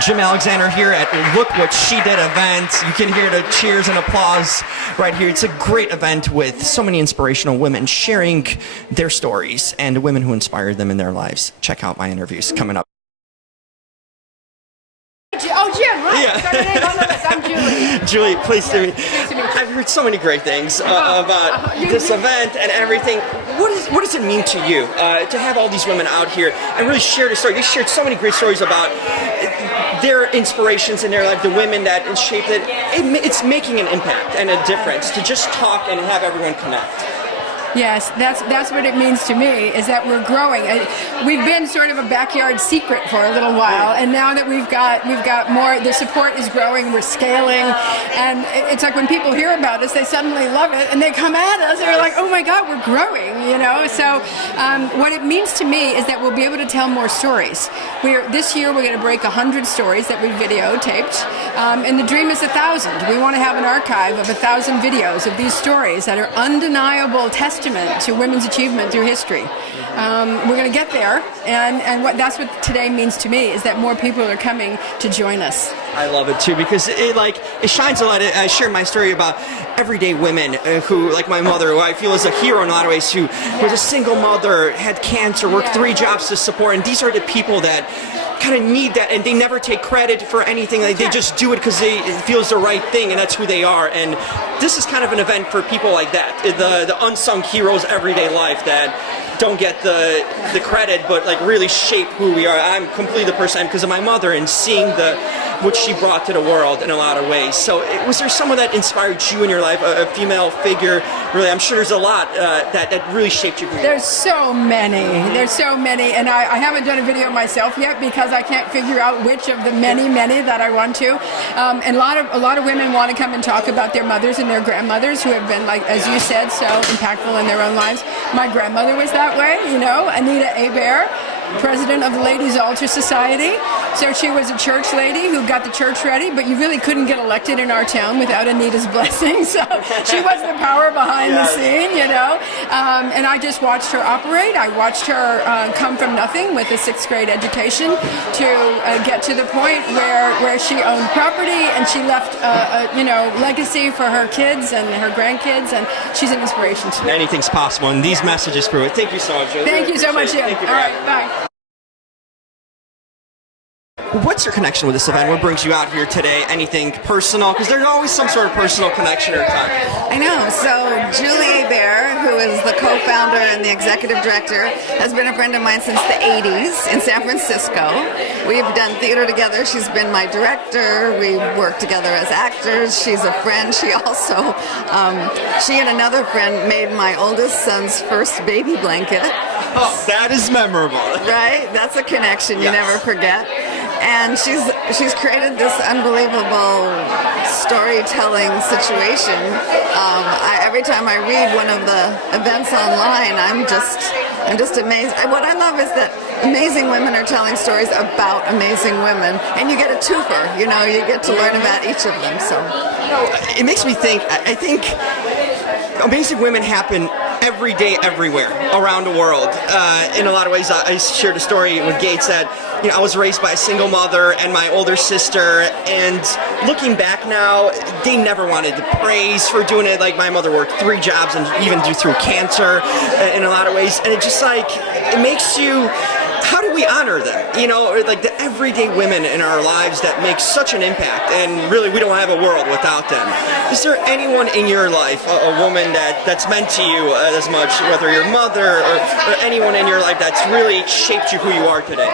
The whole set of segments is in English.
Jim Alexander here at Look What She Did event. You can hear the cheers and applause right here. It's a great event with so many inspirational women sharing their stories and the women who inspired them in their lives. Check out my interviews coming up. Oh, Jim, right. Yeah. I'm Julie. Julie, pleased to meet Nice to meet you. I've heard so many great things about this event and everything. What does it mean to you to have all these women out here and really share the story? They shared so many great stories about their inspirations in their life, the women that shaped it. It's making an impact and a difference to just talk and have everyone connect. Yes, that's what it means to me, is that we're growing. We've been sort of a backyard secret for a little while, and now that we've got more, the support is growing, we're scaling, and it's like when people hear about us, they suddenly love it, and they come at us, and they're like, oh my God, we're growing, you know? So what it means to me is that we'll be able to tell more stories. This year we're going to break 100 stories that we videotaped, and the dream is 1,000. We want to have an archive of 1,000 videos of these stories that are undeniable testimony to women's achievement through history. We're going to get there, and that's what today means to me, is that more people are coming to join us. I love it too, because it shines a light. I share my story about everyday women who, like my mother, who I feel is a hero in a lot of ways, who was a single mother, had cancer, worked 3 jobs to support, and these are the people that kind of need that, and they never take credit for anything. Like, they just do it because it feels the right thing, and that's who they are. And this is kind of an event for people like that, the unsung heroes, everyday life that don't get the credit, but like really shape who we are. I'm completely the person I am because of my mother and seeing what she brought to the world in a lot of ways. So was there someone that inspired you in your life, a female figure? Really, I'm sure there's a lot that really shaped you. There's so many, and I haven't done a video myself yet because I can't figure out which of the many that I want to. And a lot of women want to come and talk about their mothers and their grandmothers who have been, like, as you said, so impactful in their own lives. My grandmother was that way, you know, Anita Hebert, president of the Ladies Altar Society. So she was a church lady who got the church ready, but you really couldn't get elected in our town without Anita's blessing. So she was the power behind the scene, you know. And I just watched her operate. I watched her come from nothing with a 6th grade education to get to the point where she owned property and she left a legacy for her kids and her grandkids, and she's an inspiration to me. Anything's possible, and these messages prove it. Thank you so much, Julie. Thank you so much, Jim. All right, bye. What's your connection with this event? What brings you out here today? Anything personal? Because there's always some sort of personal connection or time. I know. So Julie Hebert, who is the co-founder and the executive director, has been a friend of mine since the 80s in San Francisco. We've done theater together. She's been my director. We've worked together as actors. She's a friend. She also, she and another friend made my oldest son's first baby blanket. Oh, that is memorable. Right? That's a connection you never forget. And she's created this unbelievable storytelling situation. Every time I read one of the events online, I'm just amazed. What I love is that amazing women are telling stories about amazing women, and you get a twofer. You know, you get to learn about each of them. So it makes me think. I think amazing women happen every day, everywhere around the world. In a lot of ways, I shared a story with Gates that, you know, I was raised by a single mother and my older sister, and looking back now, they never wanted the praise for doing it. Like, my mother worked 3 jobs and even through cancer in a lot of ways, and it just, like, it makes you, how do we honor them? You know, like the everyday women in our lives that make such an impact, and really we don't have a world without them. Is there anyone in your life, a woman that's meant to you as much, whether your mother or anyone in your life that's really shaped you who you are today?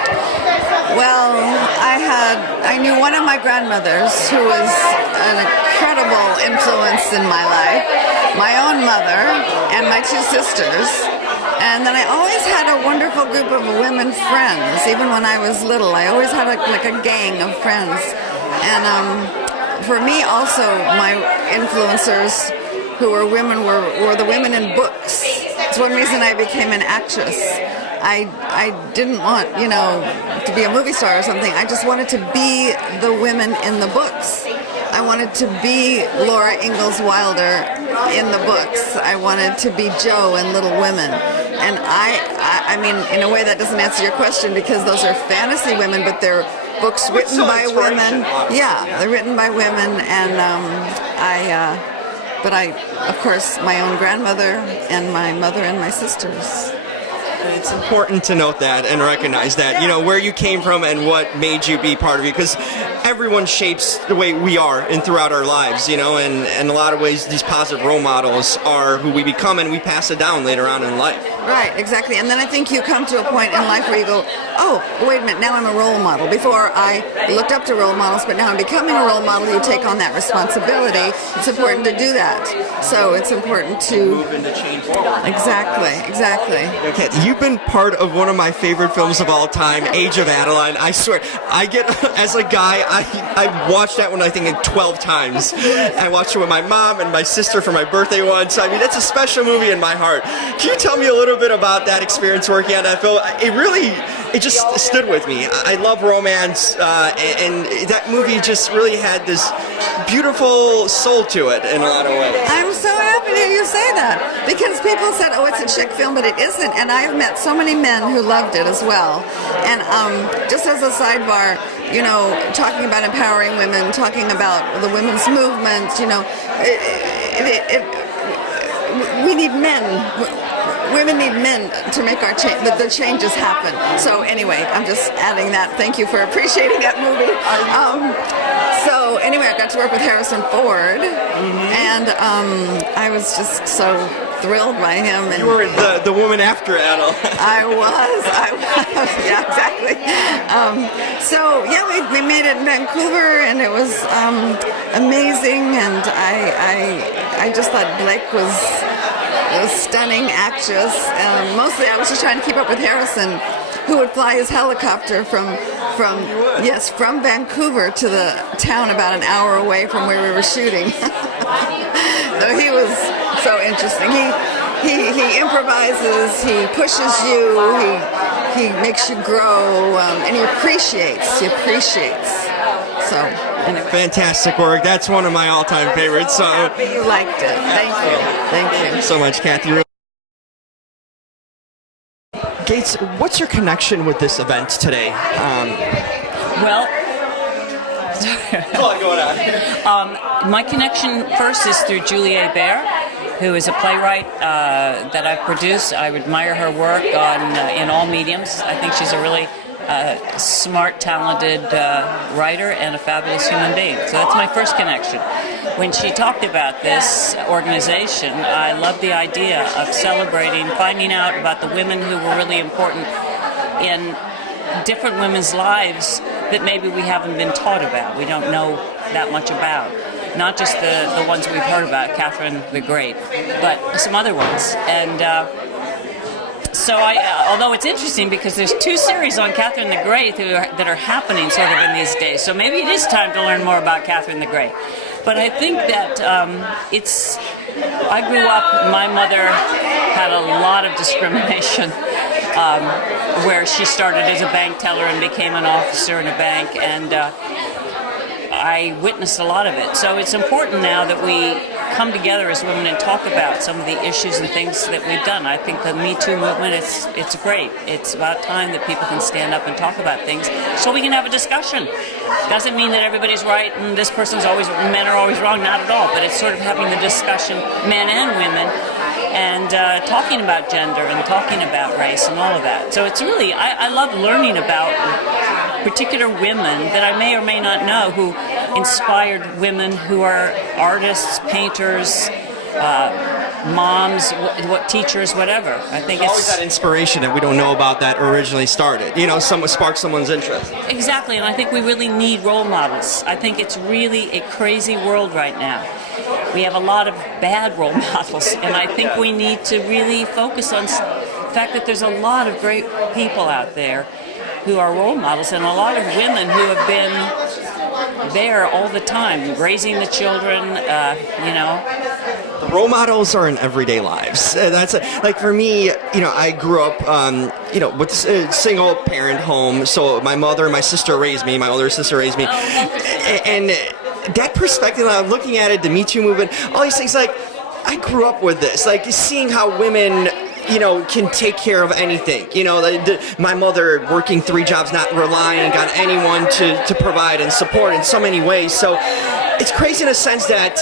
Well, I knew one of my grandmothers who was an incredible influence in my life, my own mother, and my 2 sisters. And then I always had a wonderful group of women friends. Even when I was little, I always had a gang of friends. And for me also, my influencers who were women were the women in books. It's one reason I became an actress. I didn't want, you know, to be a movie star or something. I just wanted to be the women in the books. I wanted to be Laura Ingalls Wilder in the books. I wanted to be Jo in Little Women. And I mean, in a way that doesn't answer your question because those are fantasy women, but they're books written so by women. inspiration, honestly, Yeah, they're written by women, and but I, of course, my own grandmother and my mother and my sisters. It's important to note that and recognize that, you know, where you came from and what made you be part of you, because everyone shapes the way we are and throughout our lives, you know, and in a lot of ways these positive role models are who we become, and we pass it down later on in life. Right, exactly. And then I think you come to a point in life where you go, oh, wait a minute, now I'm a role model. Before I looked up to role models, but now I'm becoming a role model. You take on that responsibility. It's important to do that. So it's important to Move into change forward. Exactly. Okay, you've been part of one of my favorite films of all time, Age of Adeline. I swear, I get, as a guy, I watched that one I think 12 times. I watched it with my mom and my sister for my birthday once. I mean, that's a special movie in my heart. Can you tell me a little bit about that experience working on that film? It just stood with me. I love romance, and that movie just really had this beautiful soul to it in a lot of ways. I'm so happy to hear you say that, because people said, oh, it's a chick film, but it isn't. And I've met so many men who loved it as well. And just as a sidebar, you know, talking about empowering women, talking about the women's movement, you know, we need men. Women need men to make the changes happen. So anyway, I'm just adding that. Thank you for appreciating that movie. So anyway, I got to work with Harrison Ford, and I was just so thrilled by him. And You were the woman after Adele. I was, yeah, exactly. So yeah, we made it in Vancouver, and it was amazing. And I just thought Blake was a stunning actress. Mostly, I was just trying to keep up with Harrison, who would fly his helicopter from Vancouver to the town about an hour away from where we were shooting. So he was so interesting. He improvises, he pushes you, he makes you grow, and he appreciates. So anyway. Fantastic work. That's one of my all-time favorites. So Happy you liked it. Thank you. so much, Kathy. Gates, what's your connection with this event today? Well, What's going on? my connection first is through Julie Bear, who is a playwright that I've produced. I admire her work in all mediums. I think she's a really smart, talented writer and a fabulous human being. So that's my first connection. When she talked about this organization, I love the idea of celebrating, finding out about the women who were really important in different women's lives that maybe we haven't been taught about. We don't know that much about. Not just the ones we've heard about, Catherine the Great, but some other ones. And so although it's interesting because there's 2 series on Catherine the Great that are happening sort of in these days. So maybe it is time to learn more about Catherine the Great. But I think that I grew up, my mother had a lot of discrimination. Where she started as a bank teller and became an officer in a bank, and I witnessed a lot of it. So it's important now that we come together as women and talk about some of the issues and things that we've done. I think the Me Too movement, it's great. It's about time that people can stand up and talk about things so we can have a discussion. Doesn't mean that everybody's right and this men are always wrong, not at all, but it's sort of having the discussion, men and women, and talking about gender and talking about race and all of that. So it's really, I love learning about particular women that I may or may not know who inspired women who are artists, painters, moms, teachers, whatever. I think Always that inspiration that we don't know about that originally started. You know, sparked someone's interest. Exactly, and I think we really need role models. I think it's really a crazy world right now. We have a lot of bad role models, and I think we need to really focus on the fact that there's a lot of great people out there who are role models, and a lot of women who have been there all the time, raising the children, The role models are in everyday lives. That's like for me, you know, I grew up, with a single parent home. So my mother and my sister raised me. My older sister raised me, and that perspective, I'm looking at it, the Me Too movement, all these things, like, I grew up with this, like, seeing how women can take care of anything. My mother working 3 jobs, not relying on anyone to provide and support in so many ways. So it's crazy in a sense that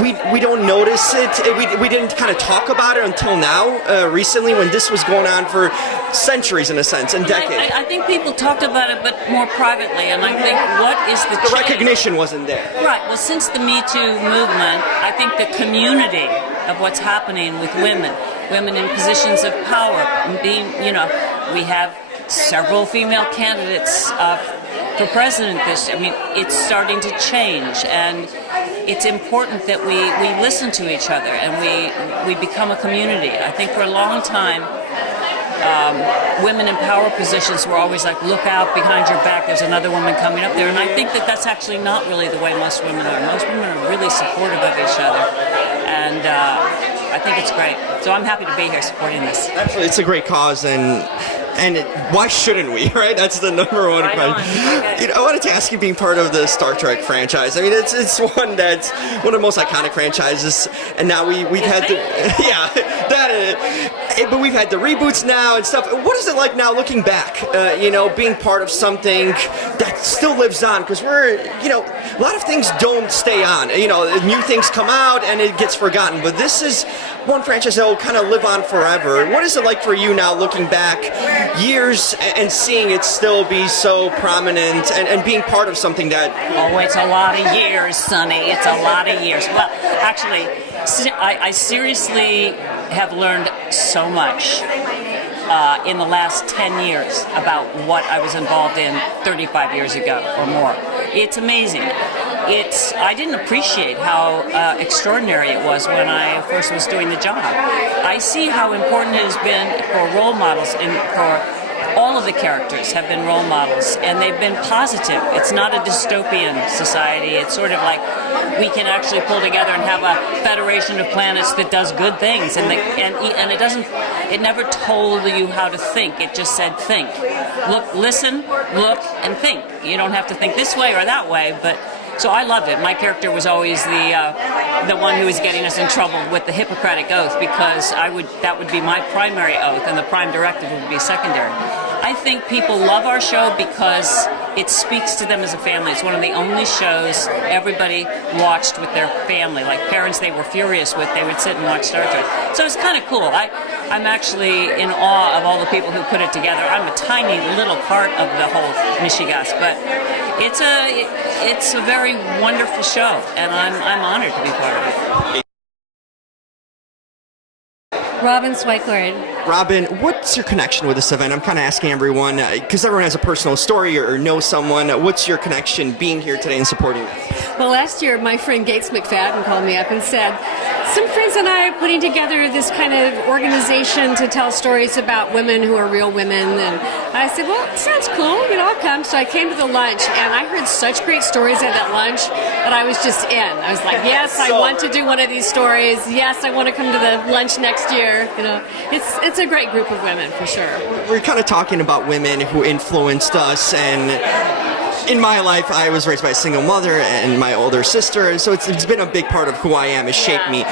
we don't notice it. We didn't kind of talk about it until now, recently, when this was going on for centuries, in a sense, and decades. I think people talked about it, but more privately. And I think what is the The recognition wasn't there. Right. Well, since the Me Too movement, I think the community of what's happening with women in positions of power, we have several female candidates for president it's starting to change, and it's important that we listen to each other and we become a community. I think for a long time, women in power positions were always like, look out behind your back, there's another woman coming up there. And I think that that's actually not really the way most women are. Most women are really supportive of each other. And I think it's great. So I'm happy to be here supporting this. Absolutely, it's a great cause, and why shouldn't we, right? That's the number one question. I wanted to ask you, being part of the Star Trek franchise. I mean, it's one that's one of the most iconic franchises, and now we've had the but we've had the reboots now and stuff. What is it like now, looking back? Being part of something that still lives on, because a lot of things don't stay on. New things come out and it gets forgotten, but this is one franchise that will kind of live on forever. What is it like for you now, looking back years and seeing it still be so prominent and being part of something that... Oh, it's a lot of years, Sonny. It's a lot of years. Well, actually, I seriously have learned so much in the last 10 years about what I was involved in 35 years ago or more. It's amazing. I didn't appreciate how extraordinary it was when I first was doing the job. I see how important it has been for role models, and for all of the characters have been role models, and they've been positive. It's not a dystopian society. It's sort of like we can actually pull together and have a federation of planets that does good things, and it doesn't. It never told you how to think. It just said think, look, listen, look, and think. You don't have to think this way or that way, but. So I loved it. My character was always the one who was getting us in trouble with the Hippocratic Oath, because that would be my primary oath, and the prime directive would be secondary. I think people love our show because it speaks to them as a family. It's one of the only shows everybody watched with their family. Like parents they were furious with, they would sit and watch Star Trek. So it's kind of cool. I'm actually in awe of all the people who put it together. I'm a tiny little part of the whole Mishigas, but it's a very wonderful show, and I'm honored to be part of it. Robin Swicord. Robin, what's your connection with this event? I'm kind of asking everyone, because everyone has a personal story or knows someone. What's your connection being here today and supporting this? Well, last year, my friend Gates McFadden called me up and said, some friends and I are putting together this kind of organization to tell stories about women who are real women. And I said, well, it sounds cool. I'll come. So I came to the lunch, and I heard such great stories at that lunch that I was just in. I was like, yes, I want to do one of these stories. Yes, I want to come to the lunch next year. It's a great group of women, for sure. We're kind of talking about women who influenced us, and in my life, I was raised by a single mother and my older sister, so it's been a big part of who I am. It's shaped me.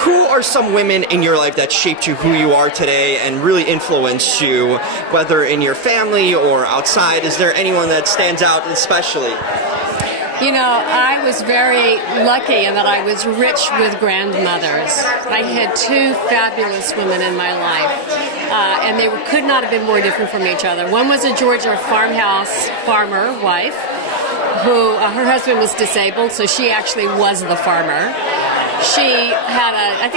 Who are some women in your life that shaped you who you are today and really influenced you, whether in your family or outside? Is there anyone that stands out especially? I was very lucky in that I was rich with grandmothers. I had 2 fabulous women in my life, and they could not have been more different from each other. One was a Georgia farmhouse farmer wife, who her husband was disabled, so she actually was the farmer. She had a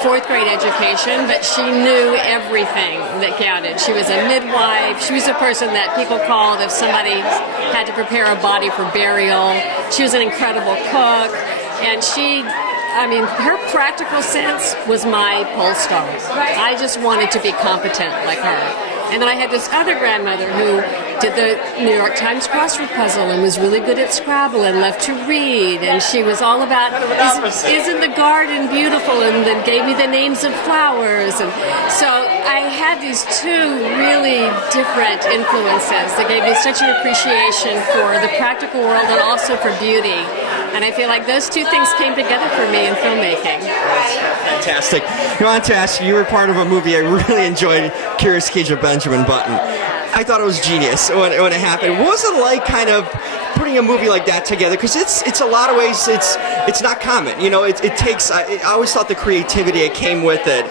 4th grade education, but she knew everything that counted. She was a midwife. She was a person that people called if somebody had to prepare a body for burial. She was an incredible cook, and her practical sense was my pole star. I just wanted to be competent like her. And then I had this other grandmother who did the New York Times crossword puzzle and was really good at Scrabble and loved to read. And she was all about, isn't the garden beautiful? And then gave me the names of flowers. And so I had these two really different influences that gave me such an appreciation for the practical world and also for beauty. And I feel like those two things came together for me in filmmaking. Fantastic. I wanted to ask you were part of a movie I really enjoyed, Curious Case of Benjamin Button. I thought it was genius when it happened. What was it like kind of putting a movie like that together? Because it's a lot of ways, it's not common. You know, it takes, I always thought the creativity that came with it.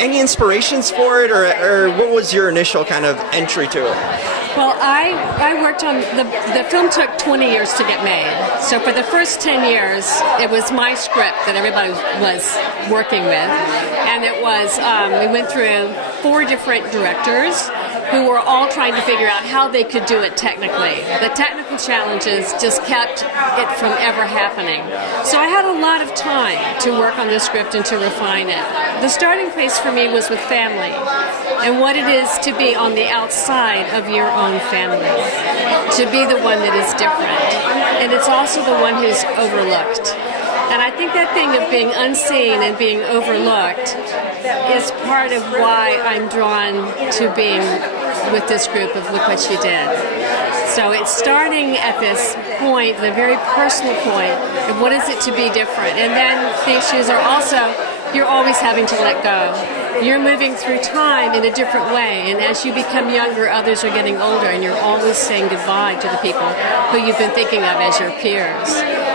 Any inspirations for it, or what was your initial kind of entry to it? Well, I worked on, the film took 20 years to get made. So for the first 10 years, it was my script that everybody was working with. And it was, we went through 4 different directors who were all trying to figure out how they could do it technically. The technical challenges just kept it from ever happening. So I had a lot of time to work on the script and to refine it. The starting place for me was with family and what it is to be on the outside of your own family, to be the one that is different. And it's also the one who's overlooked. And I think that thing of being unseen and being overlooked is part of why I'm drawn to being with this group of Look What She Did. So it's starting at this point, the very personal point of what is it to be different. And then the issues are also, you're always having to let go. You're moving through time in a different way, and as you become younger, others are getting older, and you're always saying goodbye to the people who you've been thinking of as your peers.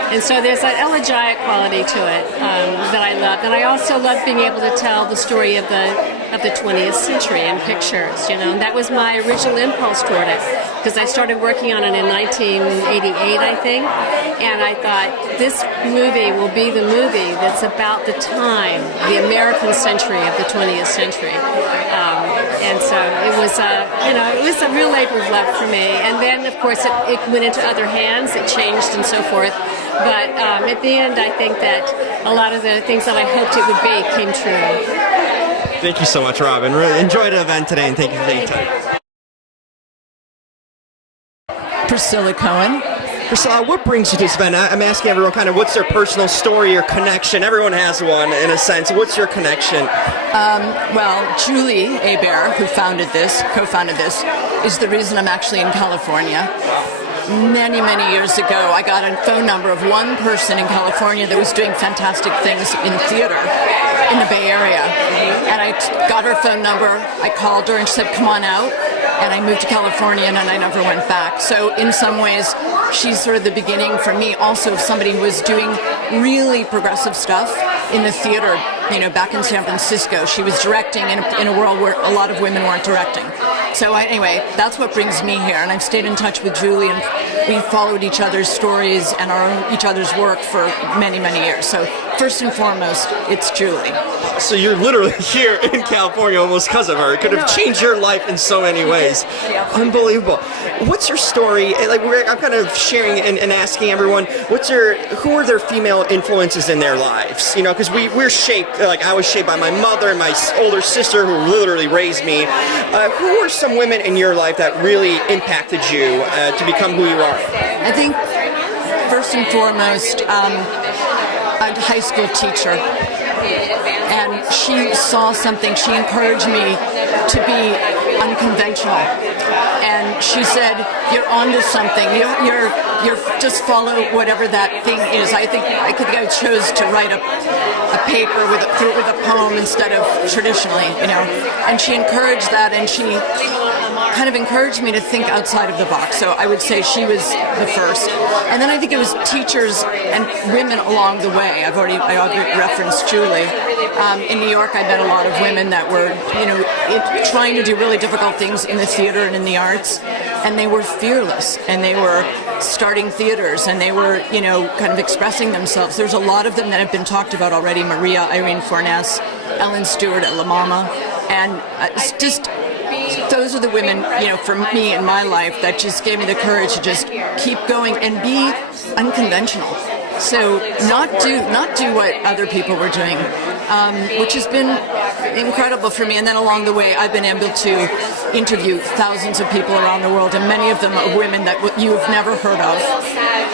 And so there's that elegiac quality to it that I love. And I also love being able to tell the story of the 20th century in pictures, you know. And that was my original impulse toward it, because I started working on it in 1988, I think. And I thought, this movie will be the movie that's about the time, the American century of the 20th century. And so it was a real labor of love for me. And then, of course, it went into other hands, it changed and so forth. But at the end, I think that a lot of the things that I hoped it would be came true. Thank you so much, Robin. Really enjoyed the event today, and thank you for taking time. Priscilla Cohen. Priscilla, what brings you to this event? I'm asking everyone kind of what's their personal story or connection. Everyone has one, in a sense. What's your connection? Well, Julie Hebert, who co-founded this, is the reason I'm actually in California. Many, many years ago, I got a phone number of one person in California that was doing fantastic things in theater in the Bay Area. And I got her phone number, I called her, and she said, come on out. And I moved to California, and I never went back. So in some ways, she's sort of the beginning for me also of somebody who was doing really progressive stuff in the theater, you know, back in San Francisco. She was directing in a world where a lot of women weren't directing. So anyway, that's what brings me here. And I've stayed in touch with Julie, and we followed each other's stories and each other's work for many, many years. So first and foremost, it's Julie. So you're literally here in California almost because of her. It could have changed your life in so many ways. Unbelievable. What's your story? Like I'm kind of sharing and asking everyone, who are their female influences in their lives? You know, because we're shaped. Like I was shaped by my mother and my older sister, who literally raised me. Who are some women in your life that really impacted you to become who you are? I think first and foremost, a high school teacher. And she saw something, she encouraged me to be unconventional. And she said, you're onto something, you're just follow whatever that thing is. I think I chose to write a paper with a poem instead of traditionally, you know. And she encouraged that, and she kind of encouraged me to think outside of the box. So I would say she was the first. And then I think it was teachers and women along the way. I already referenced Julie. In New York, I met a lot of women that were, you know, trying to do really difficult things in the theater and in the arts, and they were fearless, and they were starting theaters, and they were, you know, kind of expressing themselves. There's a lot of them that have been talked about already: Maria Irene Fornes, Ellen Stewart at La Mama, and just those are the women, you know, for me in my life that just gave me the courage to just keep going and be unconventional. So not do what other people were doing, which has been incredible for me. And then along the way, I've been able to interview thousands of people around the world, and many of them are women that you've never heard of,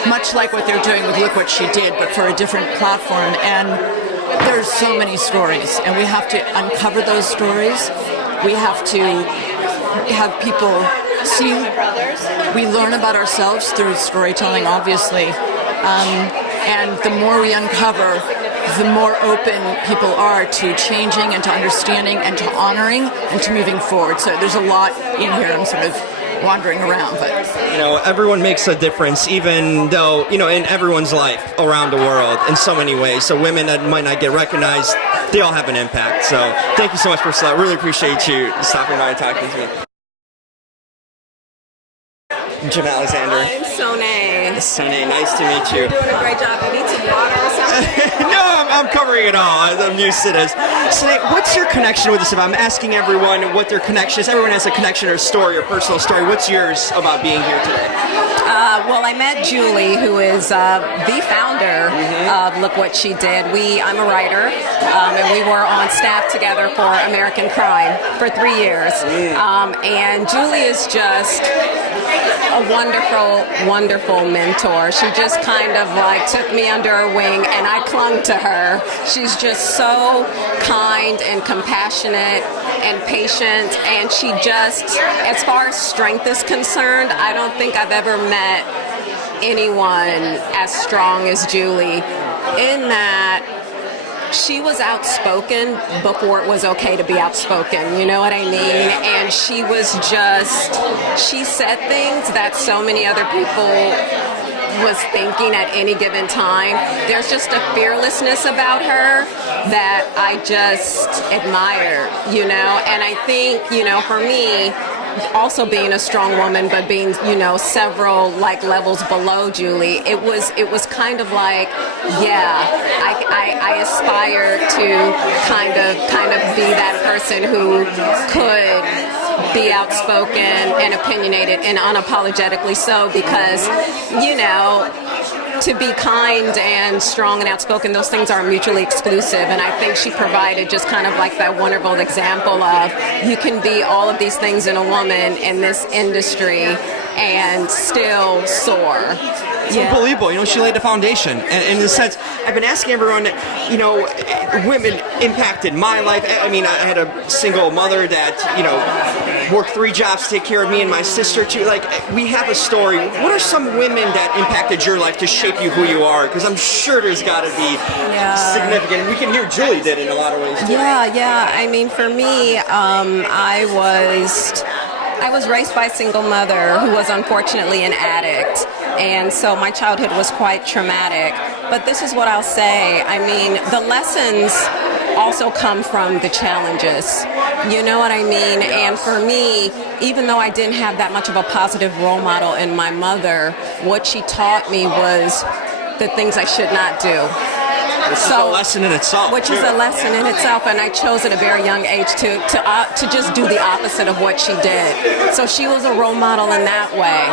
much like what they're doing with Look What She Did, but for a different platform. And there's so many stories, and we have to uncover those stories. We have to have people see. We learn about ourselves through storytelling, obviously. And the more we uncover, the more open people are to changing and to understanding and to honoring and to moving forward. So there's a lot in here. I'm sort of wandering around, but everyone makes a difference, even though in everyone's life around the world in so many ways. So women that might not get recognized, they all have an impact. So thank you so much, Priscilla. I really appreciate you stopping by and talking to me. Jim Alexander. I'm Sonae. Sonae, nice to meet you. You're doing a great job. You need some water or something? No, I'm covering it all. I'm used to this. Sonae, what's your connection with this event? I'm asking everyone what their connection is. Everyone has a connection or story or personal story. What's yours about being here today? Well, I met Julie, who is the founder of Look What She Did. I'm a writer, and we were on staff together for American Crime for 3 years. And Julie is just a wonderful, wonderful mentor. She just kind of took me under her wing, and I clung to her. She's just so kind and compassionate and patient, and she just, as far as strength is concerned, I don't think I've ever met anyone as strong as Julie, in that she was outspoken before it was okay to be outspoken, you know what I mean? And she said things that so many other people was thinking at any given time. There's just a fearlessness about her that I just admire, and I think, for me, also being a strong woman, but being, several levels below Julie, it was kind of like, I aspire to kind of be that person who could be outspoken and opinionated and unapologetically so, because, to be kind and strong and outspoken, those things are mutually exclusive. And I think she provided just kind of that wonderful example of you can be all of these things in a woman in this industry and still soar. It's unbelievable. She laid the foundation. And in the sense, I've been asking everyone, women impacted my life. I mean, I had a single mother that, worked 3 jobs to take care of me and my sister too. We have a story. What are some women that impacted your life to shape you who you are? Because I'm sure there's got to be significant. We can hear Julie did in a lot of ways too. Yeah. I mean, for me, I was raised by a single mother who was unfortunately an addict, and so my childhood was quite traumatic. But this is what I'll say. I mean, the lessons also come from the challenges. You know what I mean? And for me, even though I didn't have that much of a positive role model in my mother, what she taught me was the things I should not do. Which is a lesson in itself. Which is a lesson in itself, and I chose at a very young age to just do the opposite of what she did. So she was a role model in that way.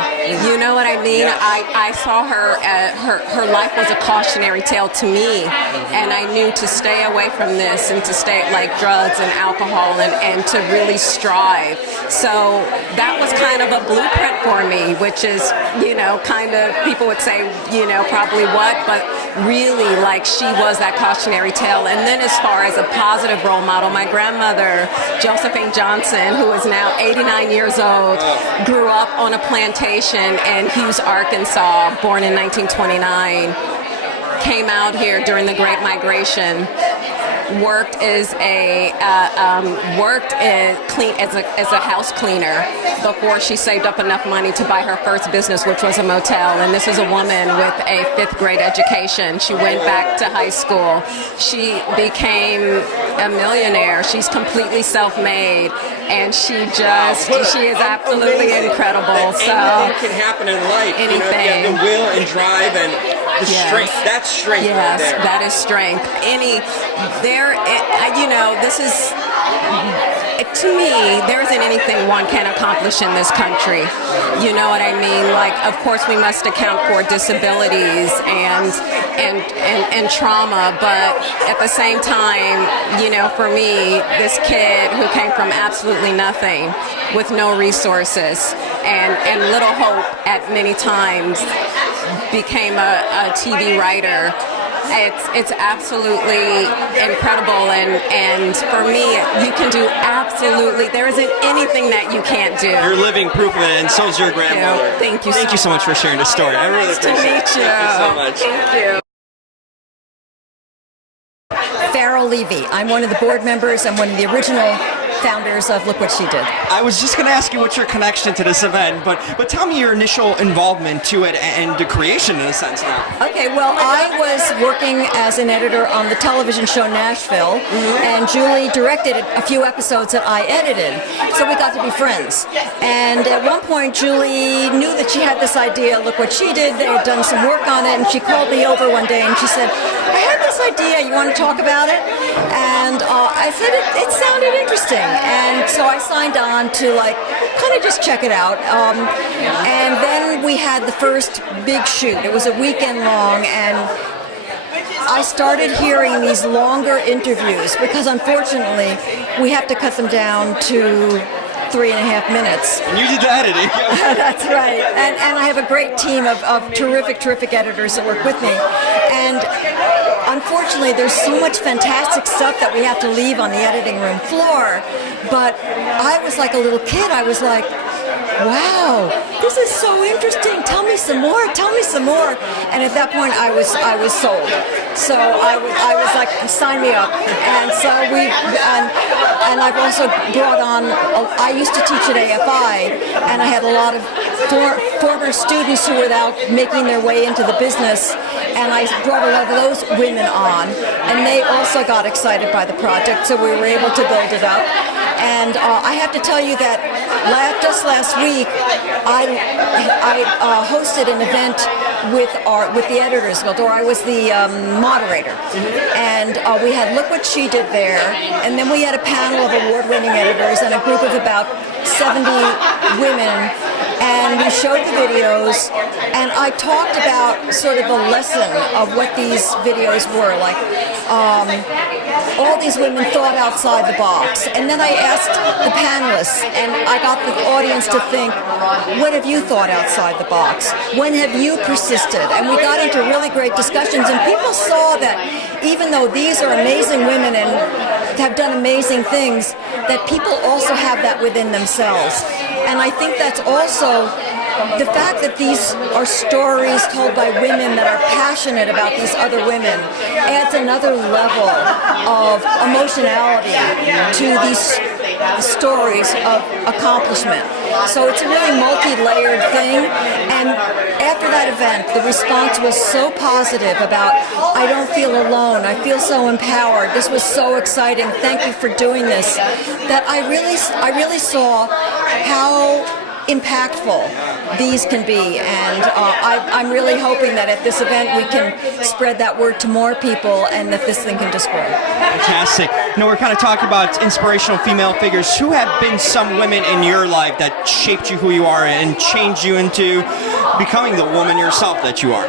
You know what I mean? Yes. I saw her, her life was a cautionary tale to me, and I knew to stay away from this and to stay drugs and alcohol and to really strive. So that was kind of a blueprint for me, which is, kind of, people would say, probably what, but really, she was that cautionary tale. And then as far as a positive role model, my grandmother, Josephine Johnson, who is now 89 years old, grew up on a plantation in Hughes, Arkansas, born in 1929, came out here during the Great Migration, worked as a house cleaner before she saved up enough money to buy her first business, which was a motel. And this is a woman with a 5th grade education. She went back to high school. She became a millionaire. She's completely self-made, and she is absolutely incredible. So anything can happen in life. Anything. You have the will and drive and the strength. That's strength. Yes, right there. that is strength. to me, there isn't anything one can accomplish in this country. You know what I mean? Like, of course, we must account for disabilities and trauma, but at the same time, you know, for me, this kid who came from absolutely nothing, with no resources and little hope at many times, became a TV writer. It's absolutely incredible, and for me, you can do absolutely, there isn't anything that you can't do. You're living proof of it, and so is your grandmother. Thank you. Thank you so much for sharing this story. I really Nice to appreciate meet it. you. Thank you so much. Thank you. Farrell Levy. I'm one of the board members. I'm one of the original founders of Look What She Did. I was just going to ask you what's your connection to this event, but tell me your initial involvement to it and the creation, in a sense, now. Okay, well, I was working as an editor on the television show Nashville, and Julie directed a few episodes that I edited, so we got to be friends. And at one point, Julie knew that she had this idea, Look What She Did. They had done some work on it, and she called me over one day and she said, I had this idea, you want to talk about it? And I said, it sounded interesting. And so I signed on to kind of just check it out. And then we had the first big shoot. It was a weekend long, and I started hearing these longer interviews because unfortunately we have to cut them down to 3.5 minutes. And you did the editing. That's right. And I have a great team of terrific editors that work with me. And unfortunately, there's so much fantastic stuff that we have to leave on the editing room floor. But I was like a little kid. I was like, wow, this is so interesting. Tell me some more. Tell me some more. And at that point, I was sold. So I was like, sign me up. And so and I've also brought on. I used to teach at AFI, and I had a lot of former students who were now making their way into the business. And I brought a lot of those women on, and they also got excited by the project, so we were able to build it up. And I have to tell you that just last week, I hosted an event with the Editors Guild, or I was the moderator. And we had Look What She Did there, and then we had a panel of award-winning editors and a group of about 70 women, and we showed the videos, and I talked about sort of a lesson of what these videos were. Like, all these women thought outside the box, and then I asked the panelists, and I got the audience to think, what have you thought outside the box? When have you persisted? And we got into really great discussions, and people saw that even though these are amazing women and have done amazing things, that people also have that within themselves. And I think that's also the fact that these are stories told by women that are passionate about these other women adds another level of emotionality to these stories of accomplishment. So it's a really multi-layered thing. And after that event, the response was so positive about, I don't feel alone, I feel so empowered, this was so exciting, thank you for doing this, that I really saw how impactful these can be, and I'm really hoping that at this event we can spread that word to more people and that this thing can just grow. Fantastic. You know, we're kind of talking about inspirational female figures. Who have been some women in your life that shaped you who you are and changed you into becoming the woman yourself that you are?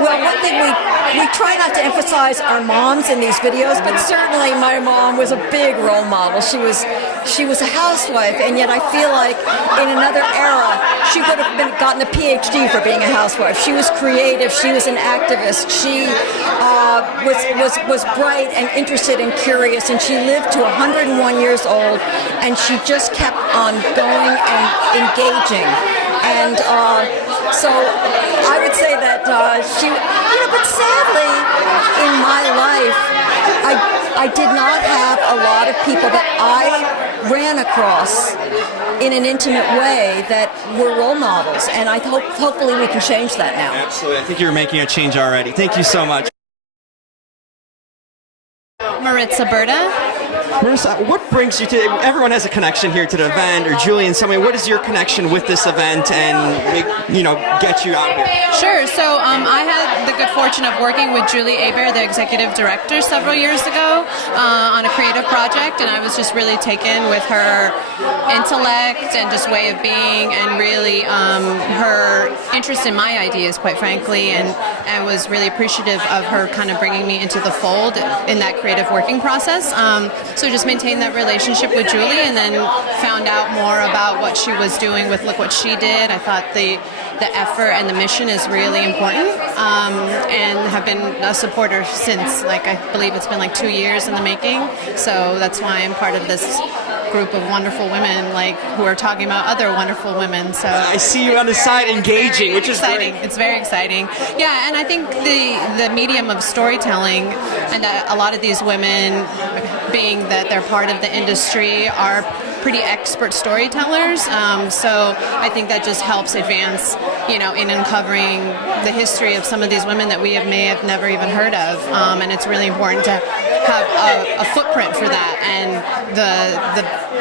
Well, one thing we try not to emphasize our moms in these videos, but certainly my mom was a big role model. She was a housewife, and yet I feel like in another era she could have gotten a PhD for being a housewife. She was creative. She was an activist. She was bright and interested and curious, and she lived to 101 years old, and she just kept on going and engaging. And so I would say that but sadly, in my life, I did not have a lot of people that I ran across in an intimate way that were role models, and I hopefully we can change that now. Absolutely. I think you're making a change already. Thank you so much. Maritza Berta. Marissa, what brings you to? Everyone has a connection here to the event, or Julie in some way. What is your connection with this event, and get you out here? Sure. So I had the good fortune of working with Julie Hebert, the executive director, several years ago on a creative project, and I was just really taken with her intellect and just way of being, and really her interest in my ideas, quite frankly, and I was really appreciative of her kind of bringing me into the fold in that creative working process. So just maintained that relationship with Julie, and then found out more about what she was doing with Look What She Did. I thought the effort and the mission is really important, and have been a supporter since. I believe it's been 2 years in the making, so that's why I'm part of this group of wonderful women who are talking about other wonderful women. So I see you on the side engaging, which is exciting. Great. It's very exciting. Yeah, and I think the medium of storytelling, and a lot of these women, being that they're part of the industry, are pretty expert storytellers. So I think that just helps advance, in uncovering the history of some of these women that we may have never even heard of. And it's really important to have a footprint for that. And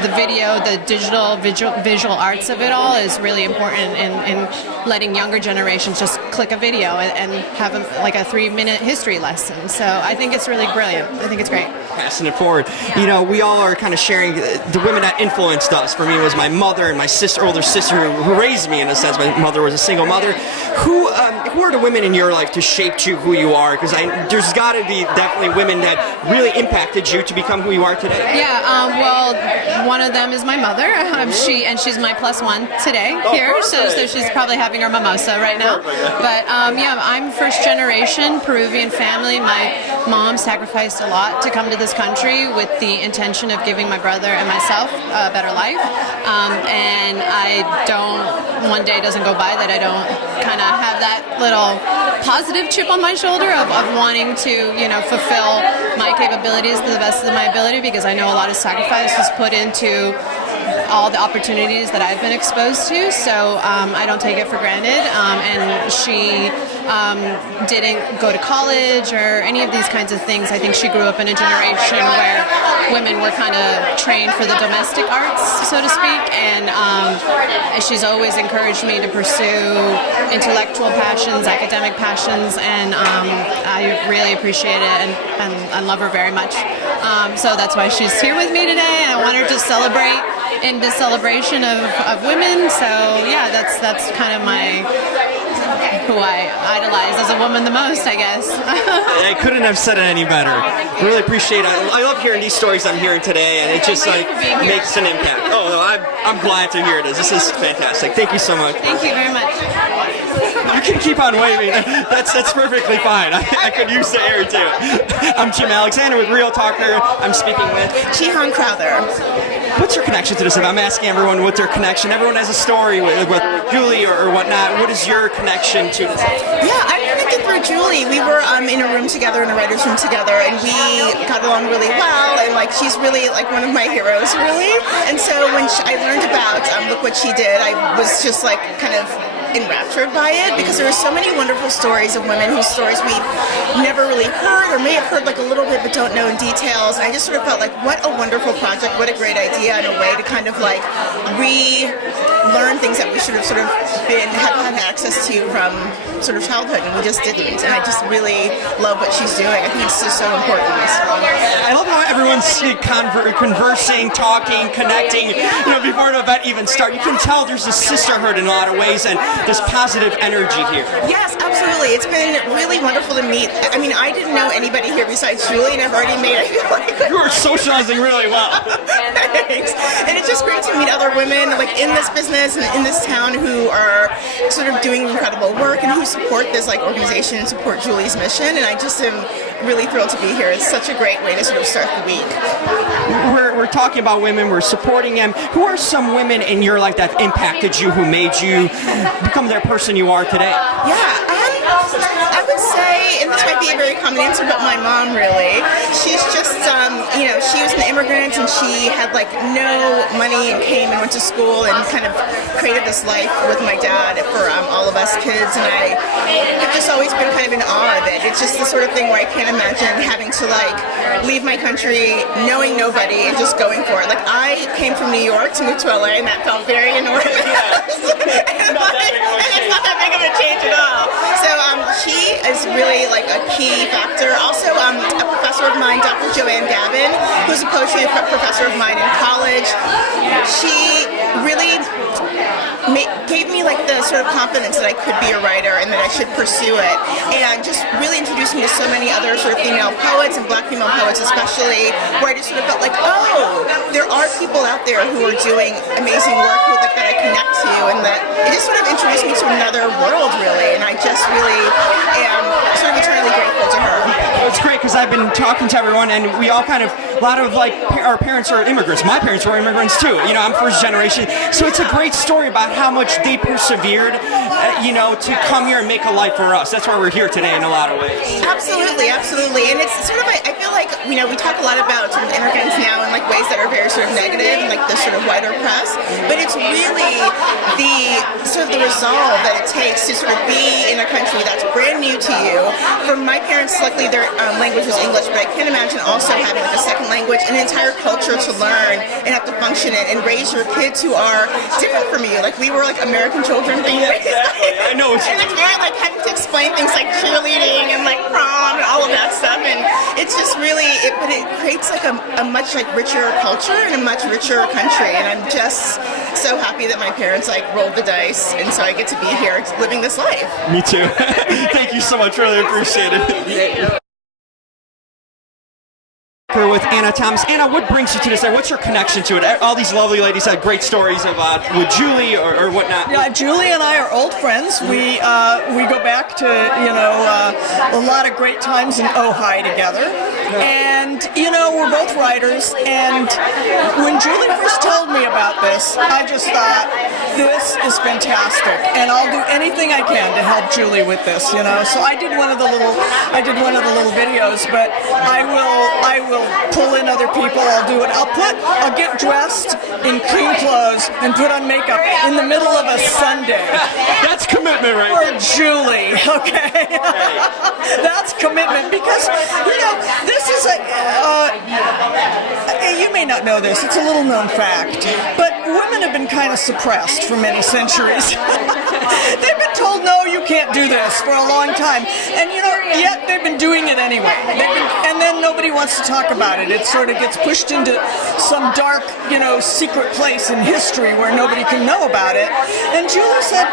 the video, the digital visual arts of it all is really important in letting younger generations just click a video and have a 3-minute history lesson. So I think it's really brilliant. I think it's great. Passing it forward. Yeah. We all are kind of sharing the women that influenced us. For me, it was my mother and my older sister who raised me, in a sense. My mother was a single mother. Who are the women in your life to shape you who you are? Because there's got to be definitely women that really impacted you to become who you are today. Yeah, well, one of them is my mother. She's my +1 today here, so she's probably having her mimosa right now. But I'm first generation Peruvian family. My mom sacrificed a lot to come to this country with the intention of giving my brother and myself a better life. And one day doesn't go by that I don't kind of have that little positive chip on my shoulder of wanting to, fulfill my capabilities to the best of my ability, because I know a lot of sacrifice was put into all the opportunities that I've been exposed to, so I don't take it for granted. And she didn't go to college or any of these kinds of things. I think she grew up in a generation where women were kind of trained for the domestic arts, so to speak, and she's always encouraged me to pursue intellectual passions, academic passions, and I really appreciate it and love her very much. So that's why she's here with me today, and I want her to celebrate in the celebration of women. So yeah, that's kind of who I idolize as a woman the most, I guess. I couldn't have said it any better. Really appreciate it. I love hearing these stories I'm hearing today, and it just makes an impact. Oh, no, I'm glad to hear this. This is fantastic. Thank you so much. Thank you very much. You can keep on waving. That's perfectly fine. I could use the air too. I'm Jim Alexander with Real Talker. I'm speaking with Jihan Crowther. What's your connection to this event? I'm asking everyone what their connection. Everyone has a story with Julie or whatnot. What is your connection to this? Yeah, I'm connected through Julie. We were in a room together, in a writer's room together, and we got along really well. And she's really one of my heroes, really. And so when I learned about Look What She Did, I was just kind of enraptured by it, because there are so many wonderful stories of women whose stories we've never really heard, or may have heard a little bit but don't know in details. And I just sort of felt what a wonderful project, what a great idea, in a way to kind of relearn things that we should have sort of have had access to from sort of childhood, and we just didn't. And I just really love what she's doing. I think it's just so important. I love how everyone's conversing, talking, connecting. Before an event even starts, you can tell there's a sisterhood in a lot of ways, and this positive energy here. Yes, absolutely. It's been really wonderful to meet. I mean, I didn't know anybody here besides Julie, and I've already made it. You are socializing really well. Thanks. And it's just great to meet other women in this business and in this town who are sort of doing incredible work and who support this organization and support Julie's mission. And I just am really thrilled to be here. It's such a great way to sort of start the week. We're talking about women. We're supporting them. Who are some women in your life that impacted you, who made you become that person you are today? Yeah, I would say, and this might be a very common answer, but my mom, really. She's just, she was an immigrant, and she had no money, and came and went to school and kind of created this life with my dad for all of us kids. And I have just always been kind of in awe of it. It's just the sort of thing where I can't imagine having to like leave my country, knowing nobody, and just going for it. Like I came from New York to move to LA, and that felt very enormous. and it's not that big of a change at all. So she is really like a key factor. Also, a professor of mine, Dr. Joanne Gavin, who's a poetry professor of mine in college, she really gave me like the sort of confidence that I could be a writer and that I should pursue it, and just really introduced me to so many other sort of female poets and black female poets especially, where I just sort of felt like, oh, there are people out there who are doing amazing work that I connect to, and that it just sort of introduced me to another world really, and I just really am sort of eternally grateful to her. It's great because I've been talking to everyone, and we all kind of, a lot of like our parents are immigrants. My parents were immigrants too. You know, I'm first generation, so it's a great story about how much they persevered, to come here and make a life for us. That's why we're here today in a lot of ways. Absolutely, absolutely, and it's sort of, I feel like, we talk a lot about sort of immigrants now in like ways that are very sort of negative and like the sort of wider press, but it's really the sort of the resolve that it takes to sort of be in a country that's brand new to you. For my parents, luckily their language was English, but I can't imagine also having like a second language, an entire culture to learn and have to function in and raise your kids who are different from you. Like we were like American children being raised. Exactly. I know. And it's very like having to explain things like cheerleading and like prom and all of that stuff, and it's just really, but it creates like a much like richer culture and a much richer country, and I'm just so happy that my parents like rolled the dice, and so I get to be here living this life. Me too. Thank you so much. Really appreciate it. Here with Anna Thomas. Anna, what brings you to this? What's your connection to it? All these lovely ladies had great stories about with Julie or whatnot. Yeah, Julie and I are old friends. We go back to a lot of great times in Ojai together, and we're both writers. And when Julie first told me about this, I just thought this is fantastic, and I'll do anything I can to help Julie with this. So I did one of the little videos, but I will pull in other people. I'll get dressed in clean clothes and put on makeup in the middle of a Sunday. That's commitment, right? For Julie, okay? That's commitment, because this is you may not know this, it's a little known fact, but women have been kind of suppressed for many centuries. They've been told, no, you can't do this for a long time, and yet they've been doing it anyway. And then nobody wants to talk about it. It sort of gets pushed into some dark, secret place in history where nobody can know about it. And Julie said,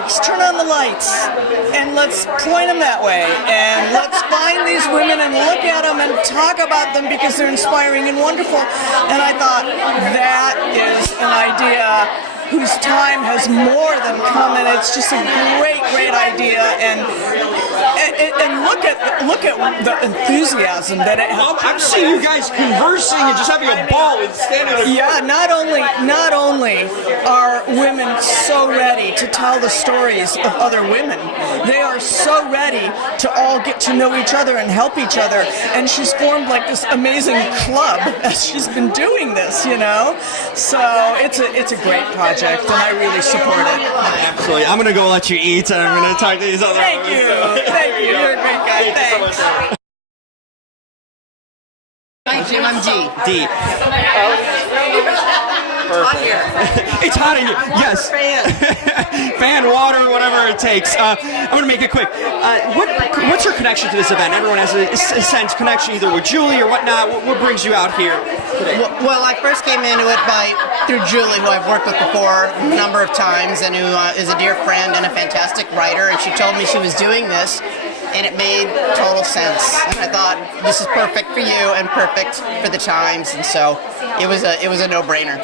let's turn on the lights and let's point them that way, and let's find these women and look at them and talk about them because they're inspiring and wonderful. And I thought, that is an idea whose time has more than come, and it's just a great idea. And look at the enthusiasm that it has. I'm seeing you guys conversing and just having a ball and standing there. Yeah, not only are women so ready to tell the stories of other women, they are so ready to all get to know each other and help each other. And she's formed like this amazing club as she's been doing this, So it's a great project, and I really support it. Absolutely. I'm gonna go let you eat, and I'm gonna talk to these other. Thank you. You're a great guy. Thank you so much. Hi, Jim. I'm Dee. Perfect. It's hot in here. Yes. Fan, water, whatever it takes. I'm going to make it quick. What's your connection to this event? Everyone has a sense connection either with Julie or whatnot. What brings you out here today? Well, I first came into it through Julie, who I've worked with before a number of times, and who is a dear friend and a fantastic writer. And she told me she was doing this, and it made total sense. And I thought, this is perfect for you and perfect for the times, and so it was a no-brainer.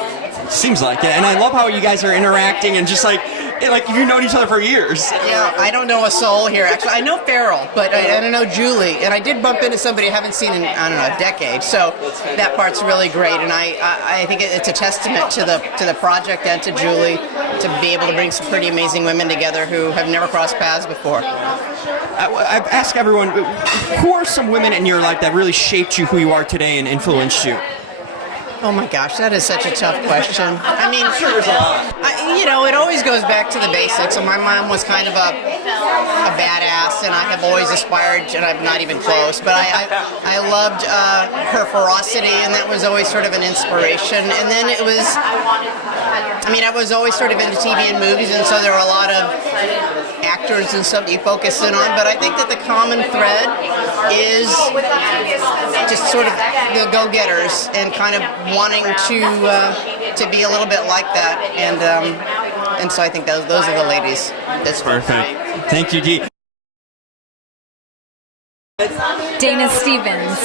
Seems like it, and I love how you guys are interacting and just like you've known each other for years. Yeah, I don't know a soul here. Actually, I know Farrell, but I don't know Julie, and I did bump into somebody I haven't seen in, a decade, so that part's really great, and I think it's a testament to the project and to Julie to be able to bring some pretty amazing women together who have never crossed paths before. I've asked everyone, who are some women in your life that really shaped you who you are today and influenced you? Oh my gosh, that is such a tough question. I mean, sure there's a lot. It always goes back to the basics. So my mom was kind of a badass, badass, and I have always aspired, and I'm not even close, but I loved her ferocity, and that was always sort of an inspiration. And then it was, I mean, I was always sort of into TV and movies, and so there were a lot of actors and stuff you focus in on, but I think that the common thread is just sort of the go-getters and kind of wanting to be a little bit like that, and so I think those are the ladies. That's Perfect. Thank you, Dee. Dana Stevens.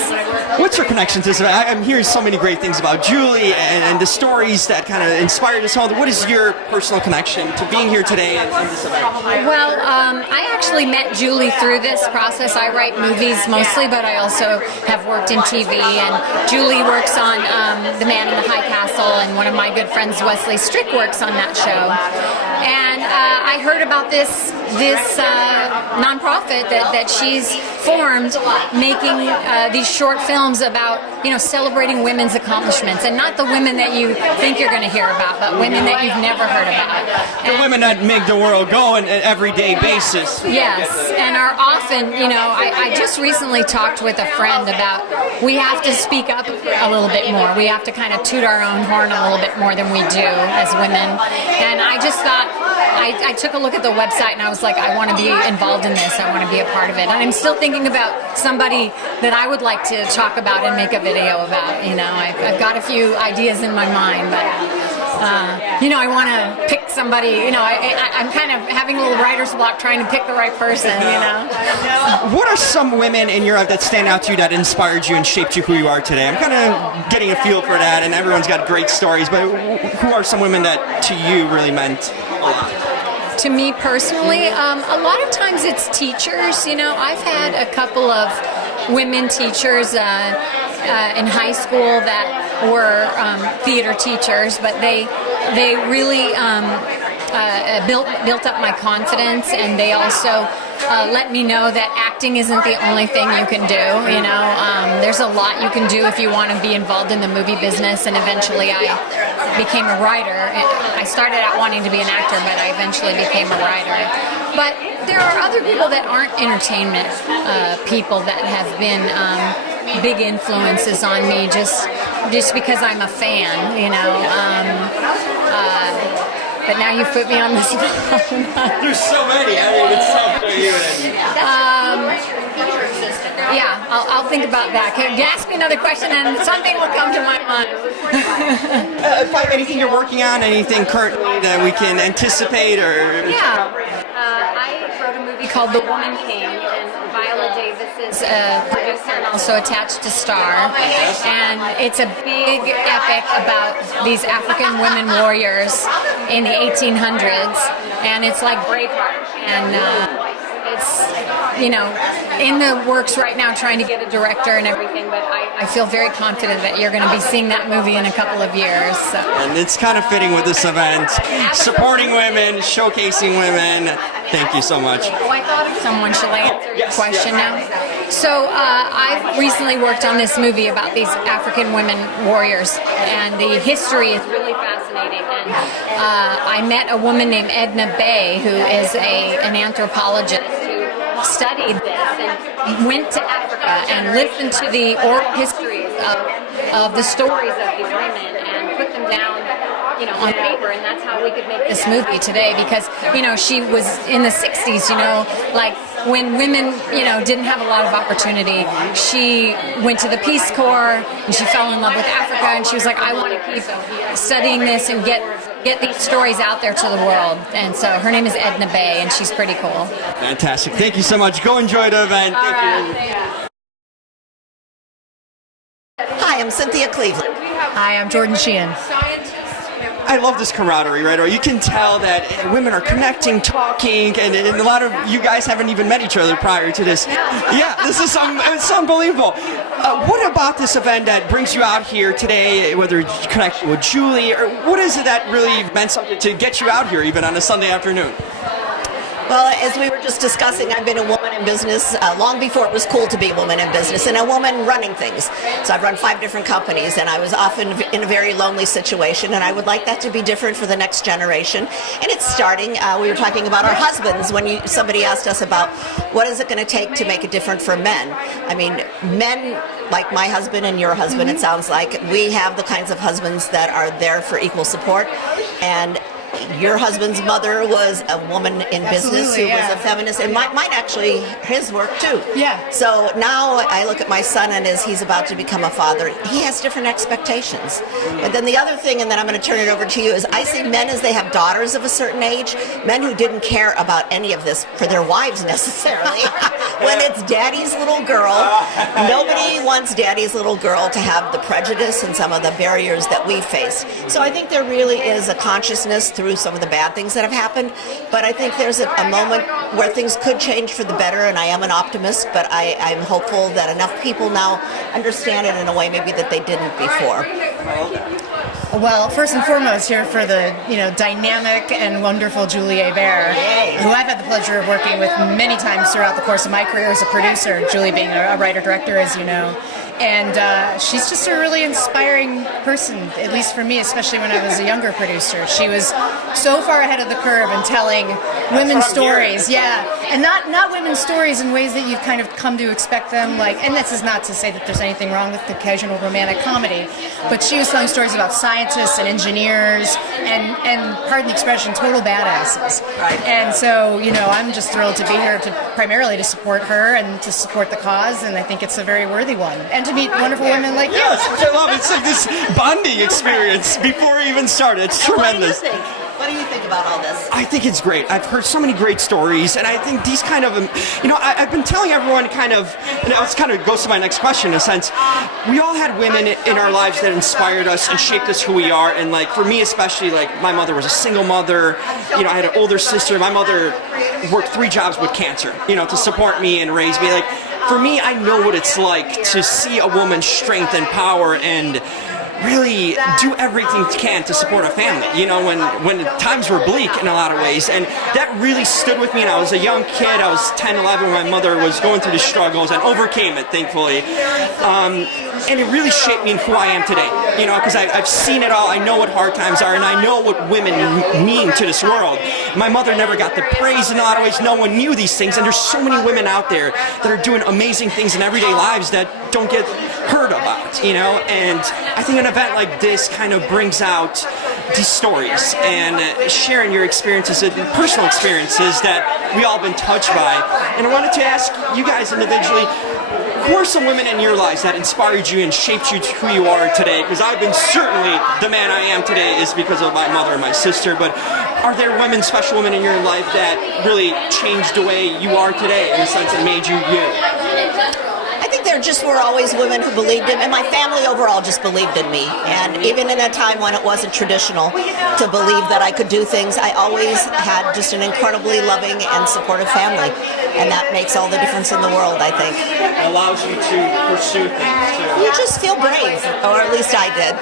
What's your connection to this? I'm hearing so many great things about Julie and the stories that kind of inspired us all. What is your personal connection to being here today and this event? Well, I actually met Julie through this process. I write movies mostly, but I also have worked in TV. And Julie works on The Man in the High Castle, and one of my good friends, Wesley Strick, works on that show. And I heard about this nonprofit that she's formed, making these short films about, celebrating women's accomplishments, and not the women that you think you're going to hear about, but women that you've never heard about. The women that make the world go on an everyday basis. Yes, and are often, I just recently talked with a friend about we have to speak up a little bit more. We have to kind of toot our own horn a little bit more than we do as women. And I just thought, I took a look at the website and I was like, I want to be involved in this. I want to be a part of it. And I'm still thinking about somebody that I would like to talk about and make a video about. I've got a few ideas in my mind, but I want to pick somebody. I'm kind of having a little writer's block trying to pick the right person. What are some women in your life that stand out to you that inspired you and shaped you who you are today? I'm kind of getting a feel for that, and everyone's got great stories. But who are some women that to you really meant a lot? To me personally, a lot of times it's teachers. I've had a couple of women teachers in high school that were theater teachers, but they really built up my confidence, and they also let me know that acting isn't the only thing you can do. There's a lot you can do if you want to be involved in the movie business, and eventually I became a writer. I started out wanting to be an actor, but I eventually became a writer. But there are other people that aren't entertainment people that have been big influences on me just because I'm a fan, but now you put me on the spot. There's so many. It's tough for you. Yeah, I'll think about that. Can you ask me another question and something will come to my mind? Anything you're working on? Anything currently that we can anticipate? Or Yeah. I wrote a movie called The Woman King, and Viola Davis is a producer and also attached to star. And it's a big epic about these African women warriors in the 1800s. And it's like Braveheart. And it's, in the works right now, trying to get a director and everything, but I feel very confident that you're going to be seeing that movie in a couple of years. So. And it's kind of fitting with this event, supporting women, showcasing women. Thank you so much. Oh, I thought of someone. Shall I answer your question now? So I've recently worked on this movie about these African women warriors, and the history is really fascinating. And I met a woman named Edna Bay, who is an anthropologist who studied this and went to Africa and listened to the oral histories of the stories of these women and put them down, on paper, and that's how we could make this movie today. Because she was in the 60s, like when women didn't have a lot of opportunity. She went to the Peace Corps and she fell in love with Africa, and she was like, I want to keep studying this and get these stories out there to the world. And so her name is Edna Bay, and she's pretty cool. Fantastic. Thank you so much. Go enjoy the event. Thank you. Hi, I'm Cynthia Cleveland. Hi, I'm Jordan Sheehan. I love this camaraderie, right? Or you can tell that women are connecting, talking, and a lot of you guys haven't even met each other prior to this. Yeah, it's unbelievable. What about this event that brings you out here today, whether it's connection with Julie, or what is it that really meant something to get you out here even on a Sunday afternoon? Well, as we were just discussing, I've been a woman in business long before it was cool to be a woman in business and a woman running things. So I've run 5 different companies, and I was often in a very lonely situation, and I would like that to be different for the next generation. And it's starting. We were talking about our husbands when somebody asked us about what is it going to take to make it different for men. I mean, men like my husband and your husband, it sounds like, we have the kinds of husbands that are there for equal support. And your husband's mother was a woman in business who was a feminist, and mine actually, his work too. Yeah. So now I look at my son, and as he's about to become a father, he has different expectations. But then the other thing, and then I'm going to turn it over to you, is I see men as they have daughters of a certain age, men who didn't care about any of this for their wives necessarily. When it's daddy's little girl, nobody wants daddy's little girl to have the prejudice and some of the barriers that we face. So I think there really is a consciousness through some of the bad things that have happened, but I think there's a moment where things could change for the better, and I am an optimist, but I'm hopeful that enough people now understand it in a way maybe that they didn't before. Well, first and foremost, here for the dynamic and wonderful Julie Hebert, who I've had the pleasure of working with many times throughout the course of my career as a producer, Julie being a writer-director, as you know. And she's just a really inspiring person, at least for me, especially when I was a younger producer. She was so far ahead of the curve in telling women's stories, and not women's stories in ways that you've kind of come to expect them. And this is not to say that there's anything wrong with the casual romantic comedy, but she was telling stories about scientists and engineers and pardon the expression, total badasses. And so, I'm just thrilled to be here primarily to support her and to support the cause, and I think it's a very worthy one. And to meet wonderful women like you. Yes, which I love. It's like this bonding experience before we even started. It's tremendous. What do you think about all this? I think it's great. I've heard so many great stories, and I think these kind of, I've been telling everyone kind of, and it kind of goes to my next question in a sense, we all had women in our lives that inspired us and shaped us who we are, and for me especially, my mother was a single mother, I had an older sister, my mother worked 3 jobs with cancer, to support me and raise me, for me, I know what it's like to see a woman's strength and power and really do everything she can to support a family, when times were bleak in a lot of ways. And that really stood with me, and I was a young kid. I was 10, 11 when my mother was going through the struggles and overcame it, thankfully. And it really shaped me in who I am today, because I've seen it all. I know what hard times are, and I know what women mean to this world. My mother never got the praise in a lot of ways. No one knew these things, and there's so many women out there that are doing amazing things in everyday lives that don't get heard about, and I think an event like this kind of brings out these stories and sharing your experiences and personal experiences that we all been touched by. And I wanted to ask you guys individually, who are some women in your lives that inspired you and shaped you to who you are today? Because I've been certainly the man I am today is because of my mother and my sister, but are there women, special women in your life that really changed the way you are today in the sense that made you you? I think there just were always women who believed in me, and my family overall just believed in me. And even in a time when it wasn't traditional to believe that I could do things, I always had just an incredibly loving and supportive family. And that makes all the difference in the world, I think. It allows you to pursue things, too. You just feel brave, or at least I did.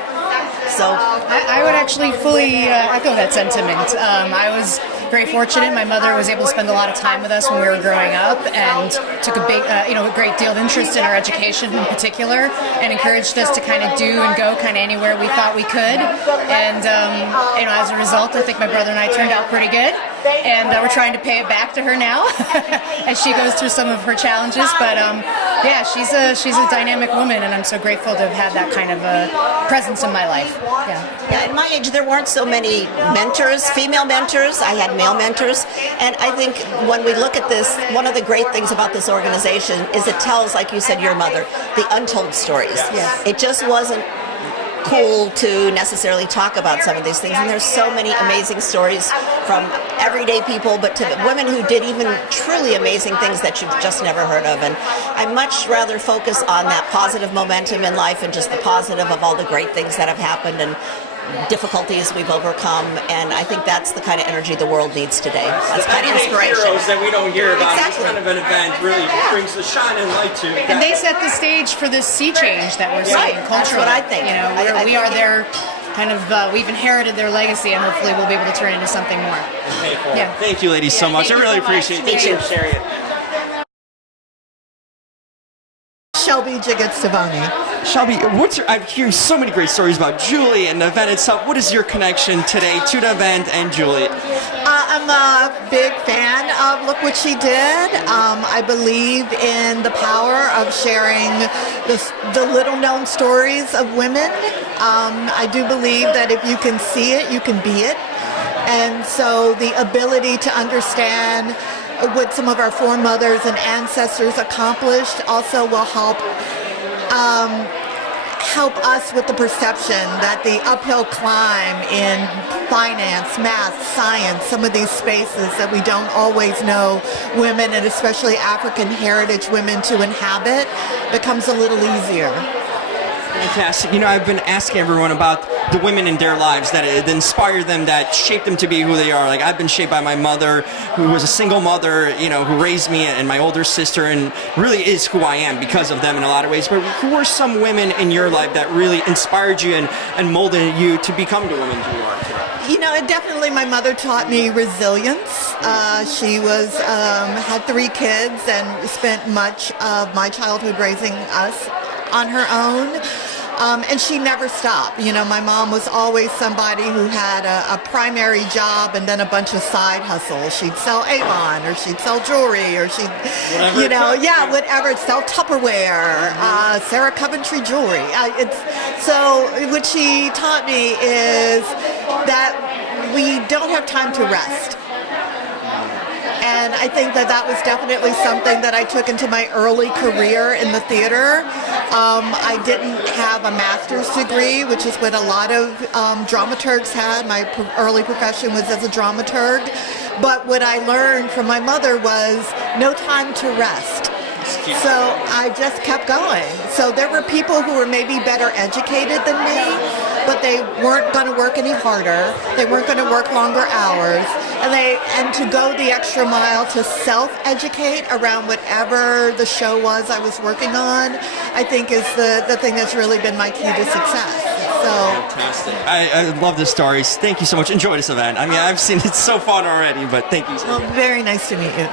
So I would actually fully echo that sentiment. I was very fortunate. My mother was able to spend a lot of time with us when we were growing up, and took a big, a great deal of interest in our education in particular, and encouraged us to kind of do and go kind of anywhere we thought we could. And as a result, I think my brother and I turned out pretty good. And we're trying to pay it back to her now as she goes through some of her challenges. But she's a dynamic woman, and I'm so grateful to have had that kind of a presence in my life. Yeah, at my age, there weren't so many mentors, female mentors. I had male mentors. And I think when we look at this, one of the great things about this organization is it tells, like you said, your mother, the untold stories. Yes. It just wasn't cool to necessarily talk about some of these things, and there's so many amazing stories from everyday people but to women who did even truly amazing things that you've just never heard of. And I much rather focus on that positive momentum in life and just the positive of all the great things that have happened and difficulties we've overcome, and I think that's the kind of energy the world needs today. That's kind of inspiration. Heroes that we don't hear about. Exactly. This kind of an event really brings the shine and light to. And they set the stage for this sea change that we're seeing culturally. That's what I think. We are their kind of we've inherited their legacy, and hopefully we'll be able to turn it into something more. Yeah. Thank you, ladies, so much. I really appreciate it. Thanks for sharing it. Shelby Jiggett-Savoni. Shelby, I'm hearing so many great stories about Julie and the event itself. What is your connection today to the event and Julie? I'm a big fan of Look What She Did. I believe in the power of sharing the little-known stories of women. I do believe that if you can see it, you can be it. And so the ability to understand what some of our foremothers and ancestors accomplished also will help us with the perception that the uphill climb in finance, math, science, some of these spaces that we don't always know women, and especially African heritage women, to inhabit becomes a little easier. Fantastic. I've been asking everyone about the women in their lives that inspire them, that shape them to be who they are. Like, I've been shaped by my mother, who was a single mother, who raised me, and my older sister, and really is who I am because of them in a lot of ways. But who are some women in your life that really inspired you and molded you to become the woman you are today? Definitely my mother taught me resilience. She had 3 kids and spent much of my childhood raising us on her own. And she never stopped. My mom was always somebody who had a primary job and then a bunch of side hustles. She'd sell Avon, or she'd sell jewelry, or she'd, whatever, sell Tupperware, Sarah Coventry jewelry. So what she taught me is that we don't have time to rest. And I think that was definitely something that I took into my early career in the theater. I didn't have a master's degree, which is what a lot of dramaturgs had. My early profession was as a dramaturg. But what I learned from my mother was no time to rest. So I just kept going. So there were people who were maybe better educated than me, but they weren't going to work any harder. They weren't going to work longer hours. And to go the extra mile to self-educate around whatever the show was I was working on, I think is the thing that's really been my key to success. Fantastic. I love the stories. Thank you so much. Enjoy this event. I've seen it so fun already, but thank you so much. Well, very nice to meet you.